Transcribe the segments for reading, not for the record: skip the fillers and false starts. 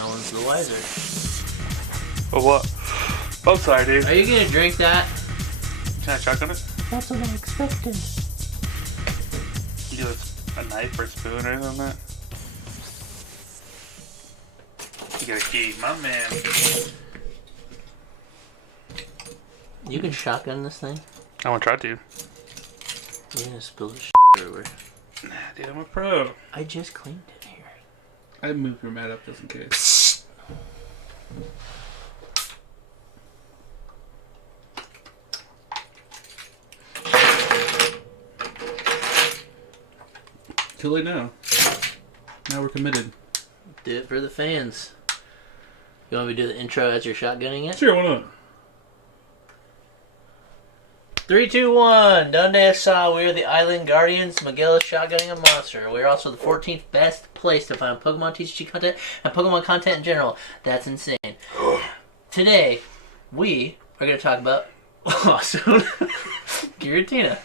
no one's the wiser. But what? Oh, sorry, dude. Are you gonna drink that? Can I shotgun it? That's what I expected. You get a knife or a spoon or anything on that? You got a key, my man. You can shotgun this thing? I want to try to. You're gonna spill the shit everywhere. Nah, dude, I'm a pro. I just cleaned it here. I moved your mat up just in case. Too late now. Now we're committed. Do it for the fans. You want me to do the intro as you're shotgunning it? Sure, why not? 3, 2, 1. Donde está? We are the Island Guardians. Miguel is shotgunning a monster. We are also the 14th best place to find Pokemon TCG content and Pokemon content in general. That's insane. Today, we are going to talk about awesome Giratina.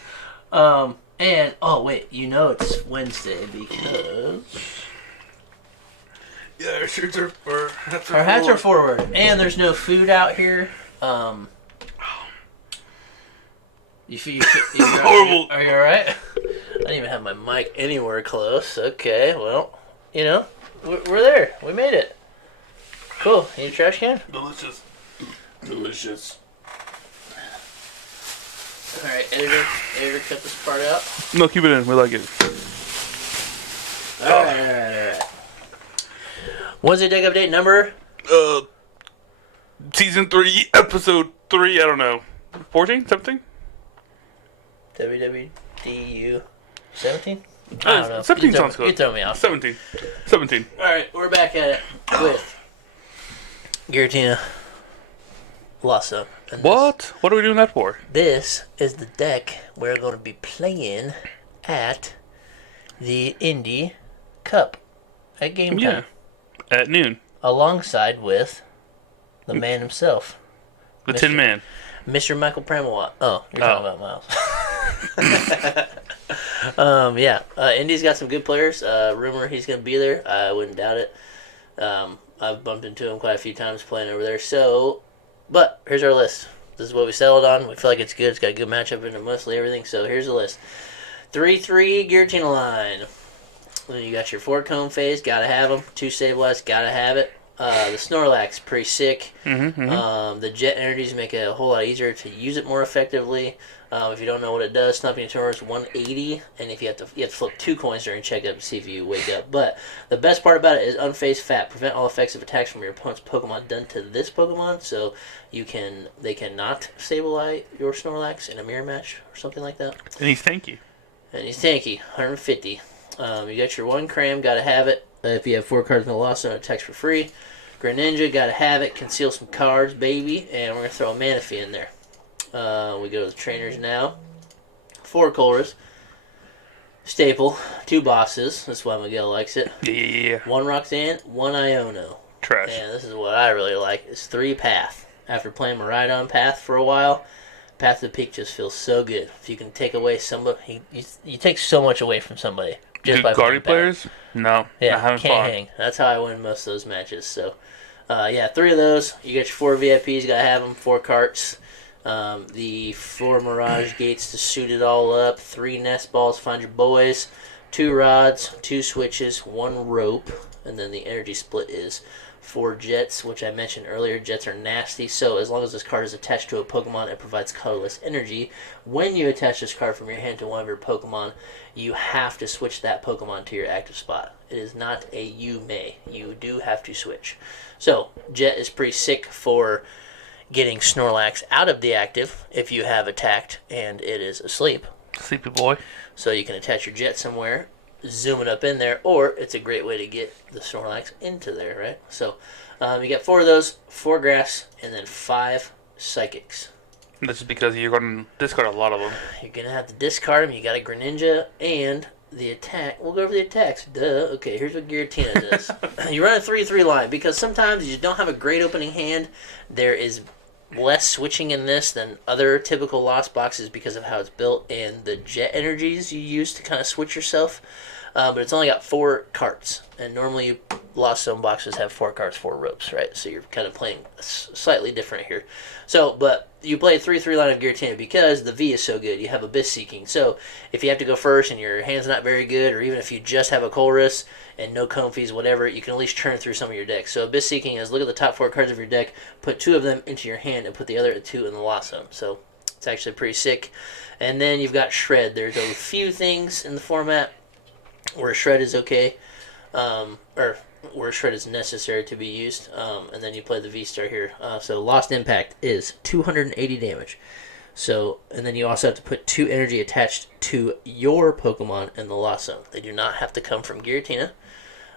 And, oh wait, you know it's Wednesday because... Yeah, our shirts are... Our hats are forward. And there's no food out here. Horrible. Are you alright? I don't even have my mic anywhere close. Okay, well, you know, we're there. We made it. Cool. Need a trash can? Delicious. Delicious. Alright, editor, cut this part out. No, keep it in. We like it. Alright. Wednesday deck update number? Season 3, episode 3, I don't know. 14? Something? WWDU 17? I don't know. 17 sounds good. You throw me off. 17. Alright, we're back at it with Giratina Lossa. What? What are we doing that for? This is the deck we're going to be playing at the Indie Cup at game time. Yeah. At noon. Alongside with the man himself. The Tin Man. Mr. Michael Pramawat. Oh, you're talking about Miles. Yeah. Indy's got some good players. Rumor he's going to be there. I wouldn't doubt it. I've bumped into him quite a few times playing over there. So, but here's our list. This is what we settled on. We feel like it's good. It's got a good matchup into mostly everything. So here's the list. 3-3 Giratina line. Then you got your 4 Comfeys, gotta have them. 2 Sableye, gotta have it. The Snorlax, pretty sick. The Jet Energies make it a whole lot easier to use it more effectively. If you don't know what it does, Stomping Tumor is 180, and if you have to flip 2 coins during checkup to see if you wake up. But the best part about it is Unfazed Fat. Prevent all effects of attacks from your opponent's Pokemon done to this Pokemon, so they cannot Sableye your Snorlax in a mirror match or something like that. And he's tanky. 150. You got your 1 Cram, gotta have it. If you have 4 cards in the loss, it attacks for free. Greninja, gotta have it. Conceal some cards, baby. And we're gonna throw a Manaphy in there. We go to the trainers now. 4 Colress. Staple. 2 bosses. That's why Miguel likes it. Yeah. 1 Roxanne, 1 Iono. Trash. And this is what I really like. It's 3 Path. After playing Maridon Path for a while, Path to the Peak just feels so good. If you can take away somebody, you take so much away from somebody. Just by Guardian players? No. Yeah, not having can't fun. hang. That's how I win most of those matches. So, yeah, 3 of those. You get your 4 VIPs, gotta have them. 4 carts. The 4 Mirage Gates to suit it all up. 3 Nest Balls, find your boys. 2 rods, 2 switches, 1 rope. And then the energy split is 4 Jets, which I mentioned earlier. Jets are nasty, so as long as this card is attached to a Pokemon, it provides colorless energy. When you attach this card from your hand to one of your Pokemon, you have to switch that Pokemon to your active spot. It is not a you may. You do have to switch. So, Jet is pretty sick for getting Snorlax out of the active if you have attacked and it is asleep. Sleepy boy. So you can attach your Jet somewhere, zoom it up in there, or it's a great way to get the Snorlax into there, right? So you got 4 of those, 4 grass, and then 5 psychics. That's because you're going to discard a lot of them. You're going to have to discard them. You got a Greninja and the attack. We'll go over the attacks. Duh. Okay, here's what Giratina does. You run a 3-3 line because sometimes you don't have a great opening hand. There is less switching in this than other typical Lost boxes because of how it's built and the Jet Energies you use to kind of switch yourself. but it's only got 4 carts, and normally Lost Zone boxes have 4 carts, 4 ropes, right? So you're kind of playing slightly different here. So, but you play 3/3 line of Giratina because the V is so good. You have Abyss Seeking. So if you have to go first and your hand's not very good, or even if you just have a Colress and no Comfeys, whatever, you can at least churn through some of your decks. So Abyss Seeking is look at the top 4 cards of your deck, put 2 of them into your hand, and put the other 2 in the Lost Zone. So it's actually pretty sick. And then you've got Shred. There's a few things in the format where Shred is okay, or where Shred is necessary to be used, and then you play the V-Star here. So Lost Impact is 280 damage. So, and then you also have to put 2 energy attached to your Pokemon in the Lost Zone. They do not have to come from Giratina.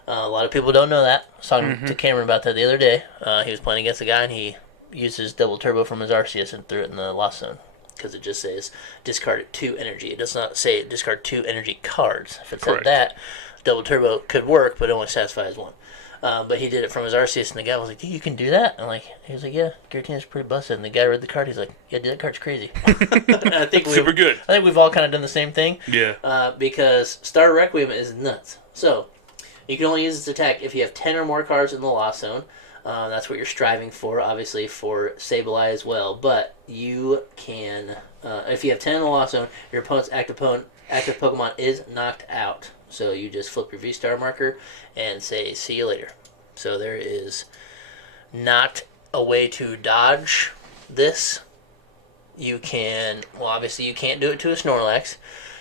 A lot of people don't know that. I was talking to Cameron about that the other day. He was playing against a guy, and he used his double turbo from his Arceus and threw it in the Lost Zone. Because it just says discard 2 energy. It does not say discard 2 energy cards. If it said that, double turbo could work, but it only satisfies 1. But he did it from his Arceus, and the guy was like, "Dude, you can do that?" And he was like, "Yeah, Giratina's pretty busted." And the guy read the card. He's like, "Yeah, dude, that card's crazy." I think super good. I think we've all kind of done the same thing. Yeah. Because Star Requiem is nuts. So you can only use this attack if you have 10 or more cards in the Lost Zone. That's what you're striving for, obviously, for Sableye as well. But you can, if you have 10 in the Lost Zone, your opponent's active Pokemon is knocked out. So you just flip your V-Star marker and say, "See you later." So there is not a way to dodge this. You can, well, obviously you can't do it to a Snorlax.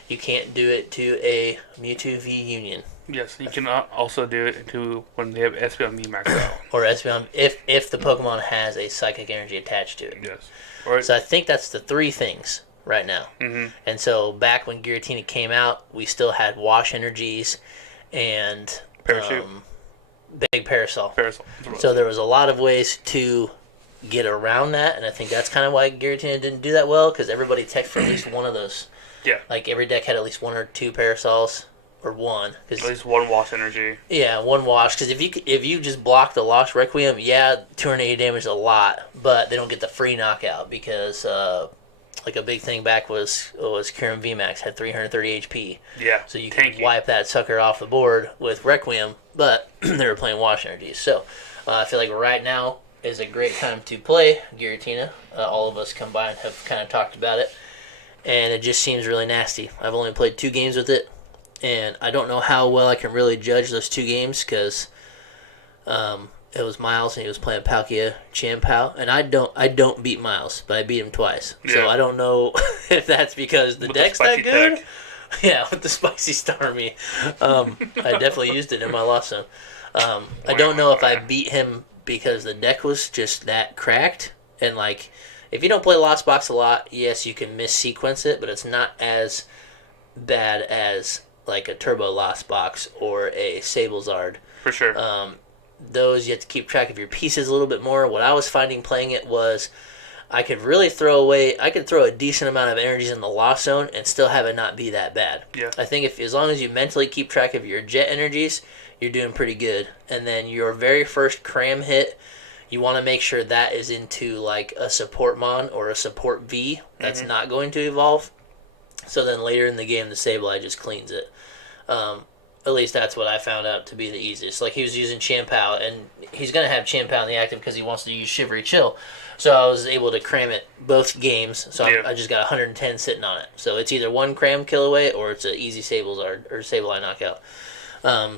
You can't do it to a Mewtwo V Union. Yes, you can also do it to when they have SPL max out. Or SPL if the Pokemon has a Psychic Energy attached to it. Yes. Right. So I think that's the 3 things right now. Mm-hmm. And so back when Giratina came out, we still had Wash Energies and Parachute. Big Parasol. Parasol. So there was a lot of ways to get around that, and I think that's kind of why Giratina didn't do that well, because everybody teched for at least one of those. Yeah. Like every deck had at least 1 or 2 Parasols, or 1. At least 1 Wash Energy. Yeah, 1 Wash, because if you just block the Lost Requiem, yeah, 280 damage is a lot, but they don't get the free knockout, because like a big thing back was Kyurem VMAX had 330 HP. Yeah. So you can wipe that sucker off the board with Requiem, but they were playing Wash Energies. So I feel like right now is a great time to play Giratina. All of us combined have kind of talked about it, and it just seems really nasty. I've only played 2 games with it, and I don't know how well I can really judge those 2 games, because it was Miles and he was playing Palkia Chien-Pao, and I don't beat Miles, but I beat him twice. Yeah. So I don't know if that's because the deck's that good. Yeah, with the spicy Starmie. I definitely used it in my Lost Zone. I don't know if I beat him because the deck was just that cracked, and like if you don't play Lost Box a lot, yes, you can mis-sequence it, but it's not as bad as like a Turbo Lost Box or a Sablezard. For sure. Those you have to keep track of your pieces a little bit more. What I was finding playing it was I could really throw a decent amount of energies in the Lost Zone and still have it not be that bad. Yeah. I think as long as you mentally keep track of your jet energies, you're doing pretty good. And then your very first cram hit, you want to make sure that is into like a support Mon or a support V that's not going to evolve. So then later in the game, the Sableye just cleans it. At least that's what I found out to be the easiest. Like, he was using Chien-Pao, and he's going to have Chien-Pao in the active because he wants to use Shivery Chill. So I was able to cram it both games, so I just got 110 sitting on it. So it's either 1 cram kill away, or it's an easy Sableye knockout.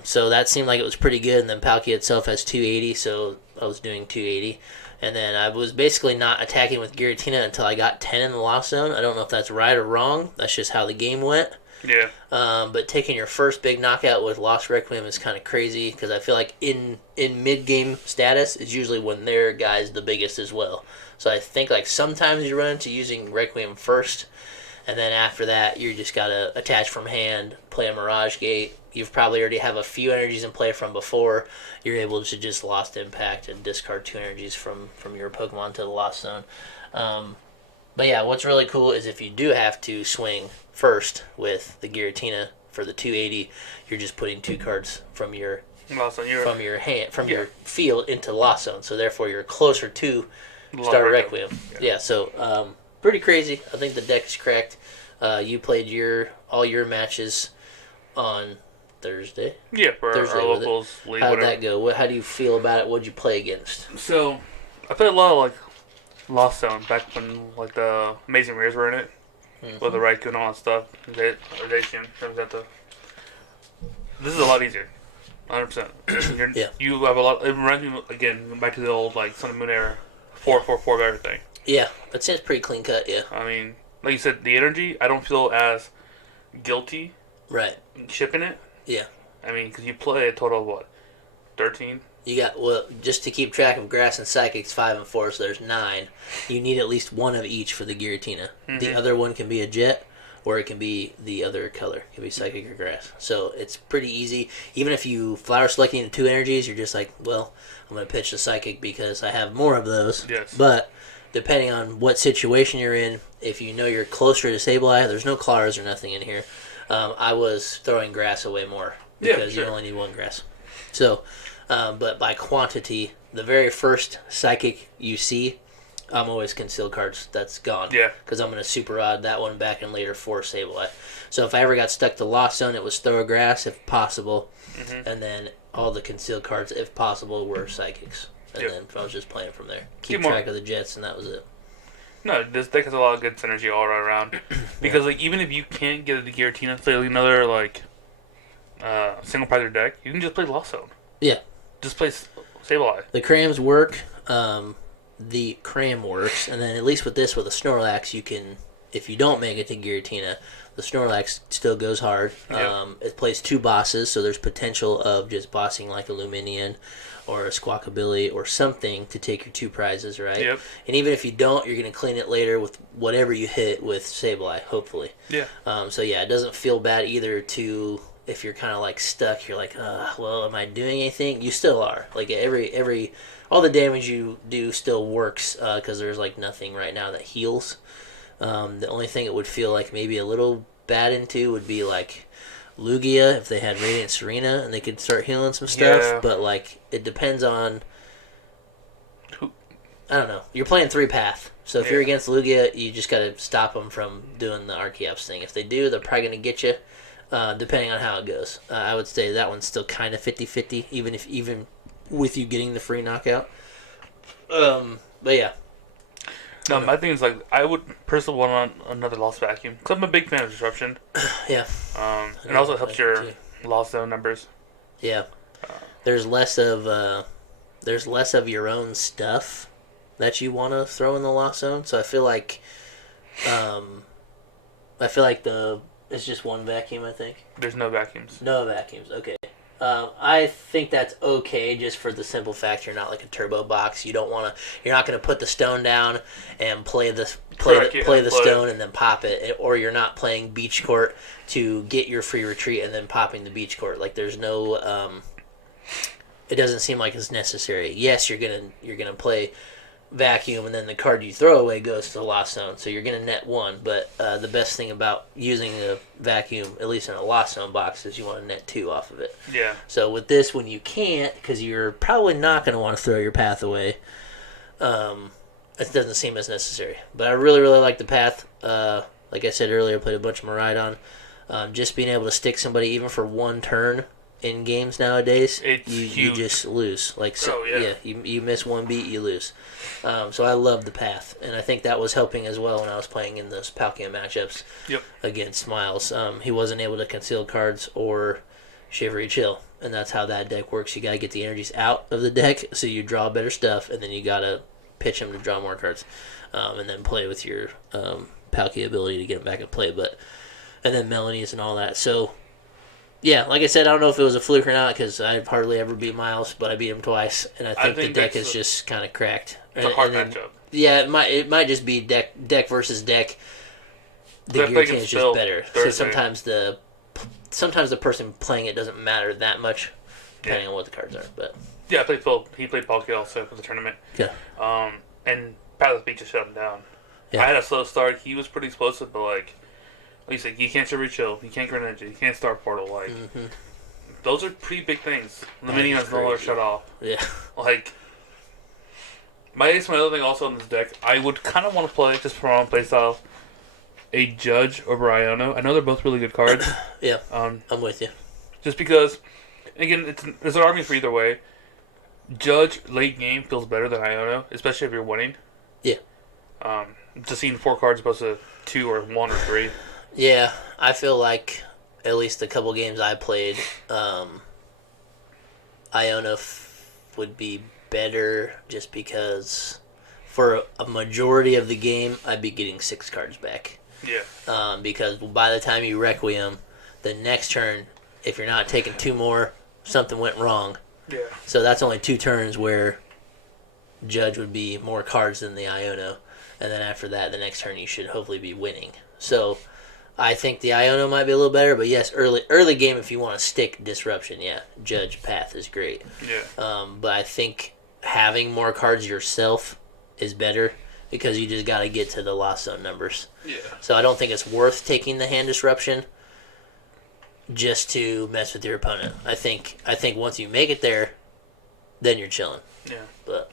So that seemed like it was pretty good, and then Palkia itself has 280, so I was doing 280. And then I was basically not attacking with Giratina until I got 10 in the Lost Zone. I don't know if that's right or wrong. That's just how the game went. Yeah. But taking your first big knockout with Lost Requiem is kind of crazy, because I feel like in mid-game status is usually when their guy's the biggest as well. So I think like sometimes you run into using Requiem first, and then after that you just got to attach from hand, play a Mirage Gate. You've probably already have a few energies in play from before. You're able to just Lost Impact and discard 2 energies from your Pokemon to the Lost Zone. But yeah, what's really cool is if you do have to swing first with the Giratina for the 280, you're just putting 2 cards from your your field into Lost Zone. So therefore, you're closer to Star Requiem. Yeah. So pretty crazy. I think the deck is cracked. You played all your matches on Thursday. Yeah, for Thursday our with locals league. How'd Whatever. that go? How do you feel about it? What'd you play against? So, I played a lot of like Lost Zone back when like the Amazing Rares were in it, with the Raikou and all that stuff. This is a lot easier. 100%. Yeah. You have a lot. It reminds me again back to the old like Sun and Moon era, 4-4-4 everything. Yeah, it seems pretty clean cut. Yeah. I mean, like you said, the energy. I don't feel as guilty Right. shipping it. Yeah. I mean, because you play a total of what, 13? You got, well, just to keep track of Grass and Psychics, 5 and 4, so there's 9. You need at least one of each for the Giratina. The other one can be a Jet, or it can be the other color. It can be Psychic or Grass. So it's pretty easy. Even if you flower selecting into 2 energies, you're just like, well, I'm going to pitch the Psychic because I have more of those. Yes. But depending on what situation you're in, if you know you're closer to Sableye, there's no Claws or nothing in here. I was throwing Grass away more because you only need 1 Grass. So... but by quantity, the very first Psychic you see, I'm always concealed cards. That's gone. Yeah. Because I'm going to super rod that one back in later for Sableye. So if I ever got stuck to Lost Zone, it was throw a Grass if possible. And then all the concealed cards, if possible, were Psychics. And then I was just playing from there. Keep track of the Jets, and that was it. No, this deck has a lot of good synergy all around. Because like even if you can't get a Giratina, play another like single prizer deck, you can just play Lost Zone. Yeah. Just play Sableye. The crams work. The cram works, and then at least with this, with a Snorlax, you can, if you don't make it to Giratina, the Snorlax still goes hard. It plays 2 bosses, so there's potential of just bossing like a Luminian or a Squawkabilly or something to take your 2 prizes, right? Yep. And even if you don't, you're going to clean it later with whatever you hit with Sableye, hopefully. Yeah. So yeah, it doesn't feel bad either to... If you're kind of like stuck, you're like, well, am I doing anything? You still are. Like all the damage you do still works because there's like nothing right now that heals. The only thing it would feel like maybe a little bad into would be like Lugia if they had Radiant Serena and they could start healing some stuff. Yeah. But like it depends on. I don't know. You're playing 3-path. So if you're against Lugia, you just got to stop them from doing the Archeops thing. If they do, they're probably going to get you. Depending on how it goes. I would say that one's still kind of 50-50, even with you getting the free knockout. But yeah. No, my thing is like I would personally want another Lost Vacuum because I'm a big fan of Disruption. Yeah. It also helps your Lost Zone numbers. Yeah. There's less of your own stuff that you want to throw in the Lost Zone. So I feel like it's just 1 vacuum, I think. There's no vacuums. No vacuums, okay. I think that's okay just for the simple fact you're not like a turbo box. You're not gonna put the stone down and play the stone and then pop it, or you're not playing Beach Court to get your free retreat and then popping the Beach Court. Like there's no it doesn't seem like it's necessary. Yes, you're gonna play vacuum and then the card you throw away goes to the Lost Zone, so you're gonna net 1, but the best thing about using a vacuum, at least in a Lost Zone box, is you want to net 2 off of it. Yeah. So with this, when you can't, because you're probably not going to want to throw your path away, it doesn't seem as necessary. But I really, really like the path. Like I said earlier, I played a bunch of Miraidon. Just being able to stick somebody even for 1 turn in games nowadays, you just lose. Like you miss 1 beat, you lose. So I love the path, and I think that was helping as well when I was playing in those Palkia matchups against Miles. He wasn't able to conceal cards or Shivery Chill, and that's how that deck works. You got to get the energies out of the deck so you draw better stuff, and then you got to pitch him to draw more cards, and then play with your Palkia ability to get him back in play. And then Melanies and all that. So yeah, like I said, I don't know if it was a fluke or not because I hardly ever beat Miles, but I beat him twice, and I think the deck is just kind of cracked. It's a hard matchup. Yeah, it might just be deck versus deck. The Giratina is just better. So sometimes the person playing it doesn't matter that much, depending on what the cards are. But yeah, he played Palkia also for the tournament. Yeah. And Path Beat just shut him down. Yeah. I had a slow start. He was pretty explosive, but like you said, you can't Shivery Chill, you can't Greninja, you can't Star Portal. Like those are pretty big things. The mini has no longer shut off. Yeah. Like my other thing also in this deck, I would kind of want to play just for my own playstyle. A Judge over Iono. I know they're both really good cards. Yeah. I'm with you. Just because, again, there's an argument for either way. Judge late game feels better than Iono, especially if you're winning. Yeah. Just seeing 4 cards opposed to 2 or 1 or 3. Yeah, I feel like at least the couple games I played, Iono would be better just because for a majority of the game, I'd be getting 6 cards back. Yeah. Because by the time you Requiem, the next turn, if you're not taking 2 more, something went wrong. Yeah. So that's only 2 turns where Judge would be more cards than the Iono. And then after that, the next turn you should hopefully be winning. So I think the Iono might be a little better, but yes, early game if you want to stick Disruption, yeah, Judge Path is great. Yeah. But I think having more cards yourself is better because you just got to get to the Lost Zone numbers. Yeah. So I don't think it's worth taking the Hand Disruption just to mess with your opponent. I think once you make it there, then you're chilling. Yeah. But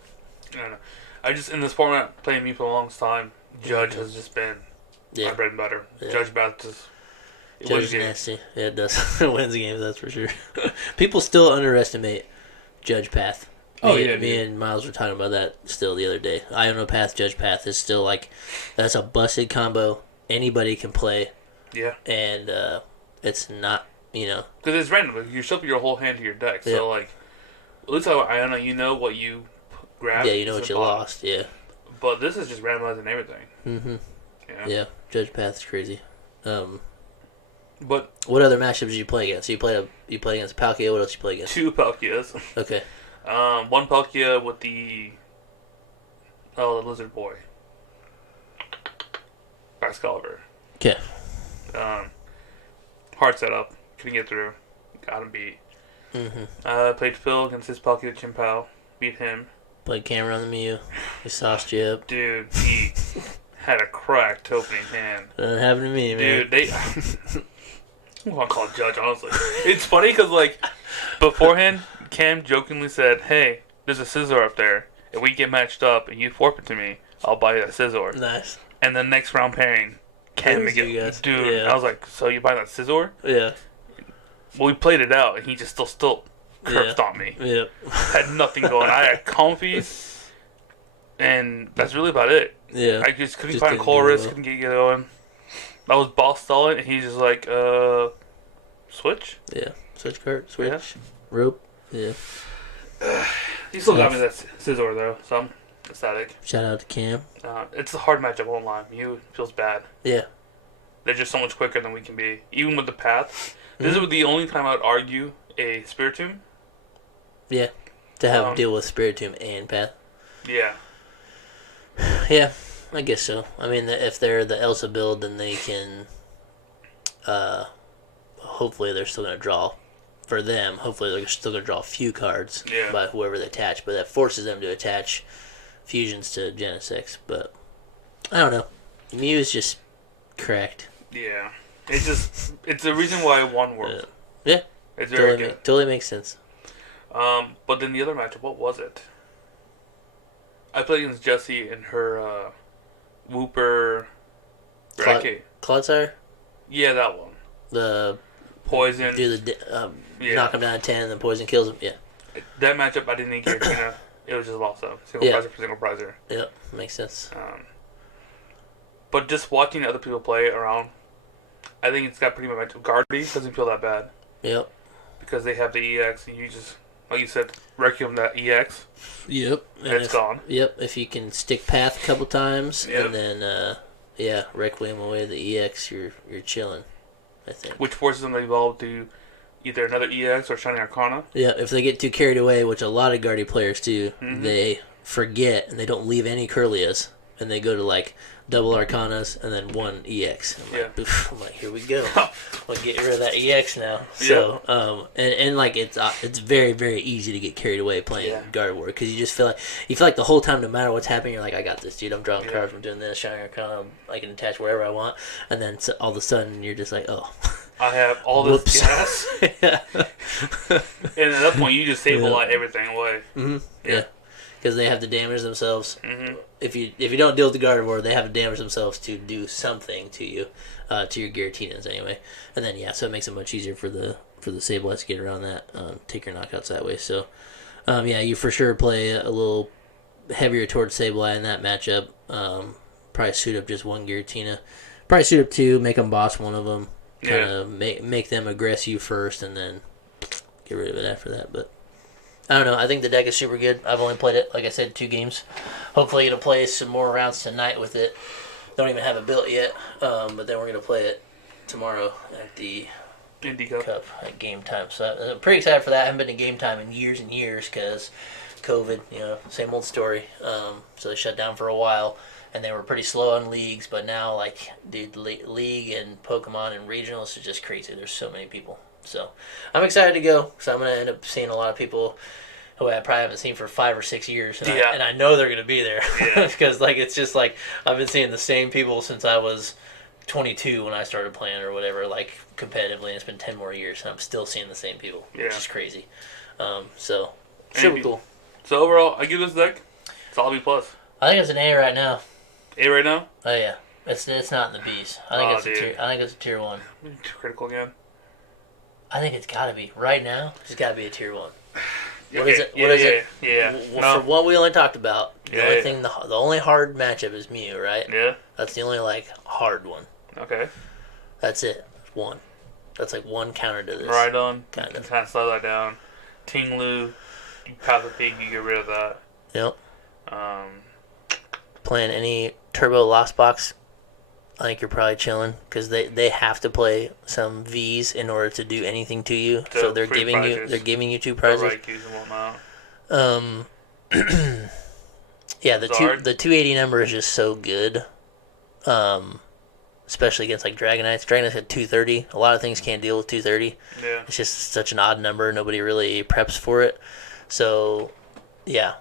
I don't know. I just, in this format, playing me for the longest time, Judge has just been my bread and butter. Yeah. Judge Path just... Judge is nasty. Yeah, it does. It wins games, that's for sure. People still underestimate Judge Path. Me and Miles were talking about that still the other day. Iono Path, Judge Path is still like, that's a busted combo. Anybody can play. Yeah. And it's not, Because it's random. You show up your whole hand to your deck. Yeah. So, like, at least Iono, you know what you grabbed. Yeah, you know what you lost, yeah. But this is just randomizing everything. Mm-hmm. Yeah, Judge Path is crazy. But what other matchups did you play against? You played against Palkia. What else did you play against? 2 Palkias. Okay. 1 Palkia with the Lizard Boy. Excalibur. Okay. Hard setup. Couldn't get through. Got him beat. Mm-hmm. Played Phil against his Palkia Chimpao. Beat him. Played Cramorant on the Mew. He sauced you up. Dude, he had a cracked opening hand. That happened to me, man. Dude, I want to call it Judge, honestly. It's funny because, like, beforehand, Cam jokingly said, hey, there's a Scizor up there. If we get matched up and you forfeit to me, I'll buy you that Scizor. Nice. And the next round pairing, Cam Miguel. Dude, yeah. I was like, so you buy that Scizor? Yeah. Well, we played it out, and he just still curb stomped me. Yep. Had nothing going. I had Comfey, and that's really about it. Yeah. I just couldn't find Colress, couldn't get going. I was boss stalling, and he's just like, Switch? Yeah. Switch Cart, Switch. Yeah. Rope. Yeah. He still got me that Scizor, though, so I'm ecstatic. Shout out to Cam. It's a hard matchup, won't lie. Mew feels bad. Yeah. They're just so much quicker than we can be. Even with the path. This is the only time I would argue a Spiritomb. Yeah. To have to deal with Spiritomb and Path. Yeah. Yeah, I guess so. I mean, if they're the Elsa build, then they can... hopefully they're still going to draw... For them, hopefully they're still going to draw a few cards by whoever they attach. But that forces them to attach fusions to Genesect. But, I don't know. Mew is just cracked. Yeah. It's the reason why I won World. Yeah. It's very good. Totally makes sense. But then the other matchup, what was it? I played against Jessie and her Wooper Clodsire? Yeah, that one. The Poison. Do the knock him down to 10 and then Poison kills him. Yeah. That matchup, I didn't need Giratina. It was just lost up. Single prizer for single prizer. Yep, makes sense. But just watching other people play around, I think it's got pretty much Guardy doesn't feel that bad. Yep. Because they have the EX and you just, like you said, Requiem that EX. Yep. And it's gone. Yep, if you can stick Path a couple times and then, Requiem away the EX, you're chilling, I think. Which forces them to evolve to either another EX or Shining Arcana. Yeah, if they get too carried away, which a lot of Guardy players do, they forget and they don't leave any Curlias. And they go to like double Arcanas and then 1 EX. I'm like, here we go. We'll get rid of that EX now. So, and like it's very, very easy to get carried away playing Gardevoir because you just feel like the whole time, no matter what's happening, you're like, I got this, dude. I'm drawing cards. I'm doing this. Shining Arcana. I can attach wherever I want. And then all of a sudden, you're just like, oh. I have all this gas. And at that point, you just stabilize everything away. Yeah. Because they have to damage themselves. If you don't deal with the Gardevoir, they have to damage themselves to do something to you, to your Giratinas anyway. And then so it makes it much easier for for the Sableye to get around that, take your knockouts that way. So, yeah, you for sure play a little heavier towards Sableye in that matchup. Probably suit up just one Giratina. Probably suit up two, make them boss one of them. Kind of make them aggress you first, and then get rid of it after that. But I don't know. I think the deck is super good. I've only played it, like I said, 2 games. Hopefully, going to play some more rounds tonight with it. Don't even have it built yet, but then we're going to play it tomorrow at the Indie Cup at game time. So I'm pretty excited for that. I haven't been to game time in years and years because COVID, same old story. So they shut down for a while, and they were pretty slow on leagues, but now, like, dude, league and Pokemon and regionals is just crazy. There's so many people. So I'm excited to go, so I'm going to end up seeing a lot of people who I probably haven't seen for 5 or 6 years, and I know they're going to be there because like it's just like I've been seeing the same people since I was 22 when I started playing or whatever, like competitively, and it's been 10 more years, and I'm still seeing the same people, which is crazy. So super cool. So overall, I give this deck solid B+. I think it's an A right now. A right now? Oh yeah, it's not in the B's. I think it's a tier 1. Critical again. I think it's got to be right now. It's got to be a tier 1. What is is it? Yeah. For what we only talked about, the only hard matchup is Mew, right? Yeah. That's the only hard one. Okay. That's it. 1. That's like one counter to this. Right on. Kind of slow that down. Tinglu, you pop the pig, you get rid of that. Yep. Playing any Turbo Lost Box, I think you're probably chilling because they have to play some V's in order to do anything to you. So they're giving you 2 prizes. And yeah, the 280 number is just so good. Especially against like Dragonites. Dragonites had 230. A lot of things can't deal with 230. Yeah. It's just such an odd number. Nobody really preps for it. So yeah.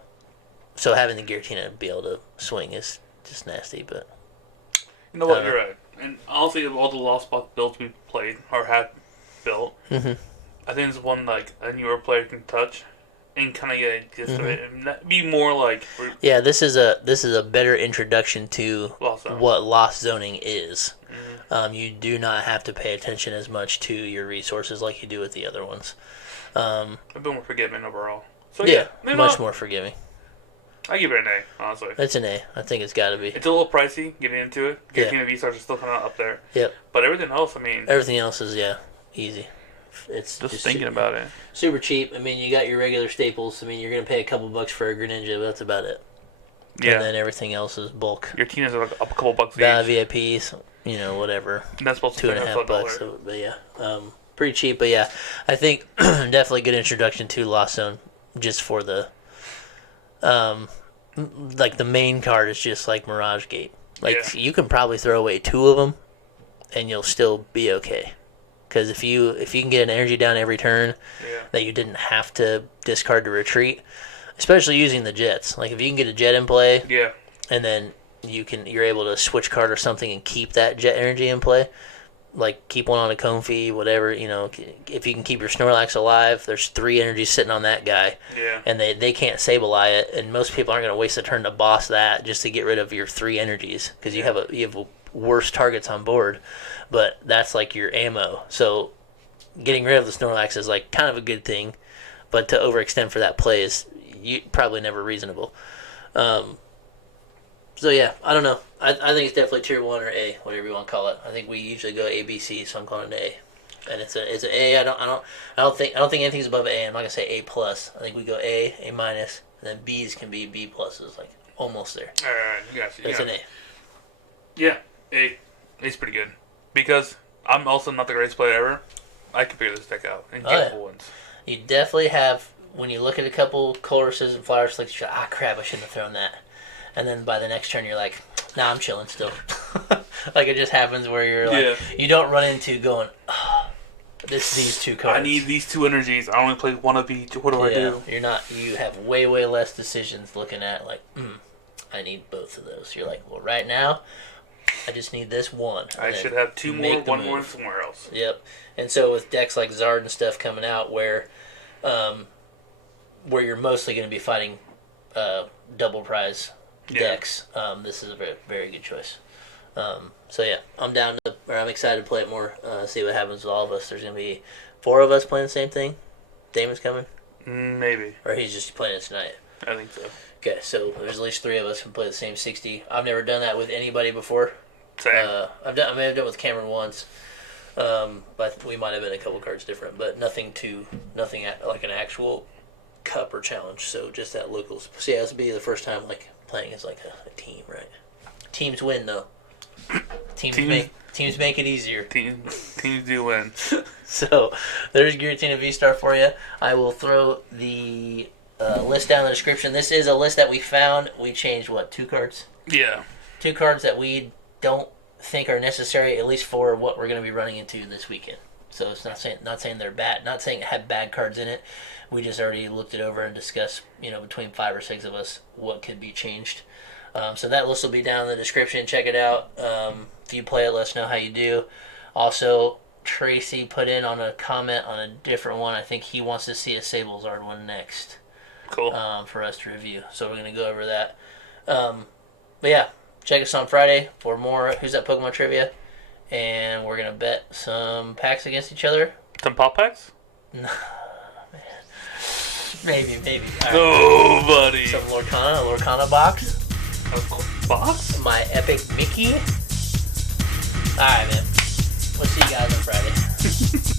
So having the Giratina be able to swing is just nasty, but you know what, you're right. And honestly, of all the Lost Box builds we played, or have built, I think it's one like a newer player can touch and kind of get a gist of it and be more like... Yeah, this is a better introduction to what Lost Zoning is. You do not have to pay attention as much to your resources like you do with the other ones. I've been more forgiving overall. So much more forgiving. I give it an A, honestly. It's an A. I think it's got to be. It's a little pricey getting into it. Giratina VSTARs are still kind of up there. Yep. But everything else, I mean... Everything else is, easy. It's just thinking about it. Super cheap. I mean, you got your regular staples. I mean, you're going to pay a couple bucks for a Greninja, but that's about it. Yeah. And then everything else is bulk. Giratina are like up a couple bucks Battle VIPs, whatever. And that's supposed to be $2.50. So, but yeah, pretty cheap. But yeah, I think definitely good introduction to Lost Zone just for the... like the main card is just like Mirage Gate. Like you can probably throw away 2 of them, and you'll still be okay. Because if you can get an energy down every turn that you didn't have to discard to retreat, especially using the jets. Like if you can get a jet in play, and then you're able to switch card or something and keep that jet energy in play. Like keep one on a Comfey, whatever, if you can keep your Snorlax alive, there's 3 energies sitting on that guy. Yeah. And they can't Sableye it, and most people aren't going to waste a turn to boss that just to get rid of your 3 energies because you have worse targets on board, but that's like your ammo. So getting rid of the Snorlax is like kind of a good thing, but to overextend for that play is probably never reasonable. So yeah, I don't know. I think it's definitely tier 1 or A, whatever you want to call it. I think we usually go A, B, C, so I'm calling it A. And it's an A. I don't think anything's above A. I'm not gonna say A plus. I think we go A, A minus, and then B's can be B pluses, like almost there. All right, gotcha. It's an A. Yeah, A. A's pretty good because I'm also not the greatest player ever. I can figure this deck out and get full ones. You definitely have. When you look at a couple Colresses and Flower Slicks, you're like, crap, I shouldn't have thrown that. And then by the next turn, you're like, nah, I'm chilling still. Like it just happens where you're like, you don't run into going, these 2 cards. I need these 2 energies. I only play 1 of each. What do I do? You have way, way less decisions looking at like, I need both of those. You're like, well, right now, I just need this 1. I should have 2 more, 1 more somewhere else. Yep. And so with decks like Zard and stuff coming out where you're mostly going to be fighting double prize decks, this is a very, very good choice. So yeah, I'm excited to play it more, see what happens with all of us. There's going to be 4 of us playing the same thing? Damon's coming? Maybe. Or he's just playing it tonight? I think so. Okay, so there's at least 3 of us who play the same 60. I've never done that with anybody before. Same. I may have done it with Cameron once. But we might have been a couple cards different, but nothing like an actual cup or challenge. So just that locals. So yeah, this will be the first time like playing as like a team, right? Teams win though. Teams make it easier. Teams do win. So there's Giratina V-STAR for you. I will throw the list down in the description. This is a list that we found. We changed 2 cards? Yeah. 2 cards that we don't think are necessary, at least for what we're going to be running into this weekend. So it's not saying they're bad, not saying it had bad cards in it. We just already looked it over and discussed, between 5 or 6 of us, what could be changed. So that list will be down in the description. Check it out. If you play it, let us know how you do. Also, Tracy put in on a comment on a different one. I think he wants to see a Sableye LOR one next. Cool. For us to review. So we're going to go over that. But yeah, check us on Friday for more Who's That Pokemon trivia. And we're going to bet some packs against each other. Some pop packs? No, man. Maybe. Right. Nobody. Some Lorcana box. A box? My epic Mickey. Alright, man. We'll see you guys on Friday.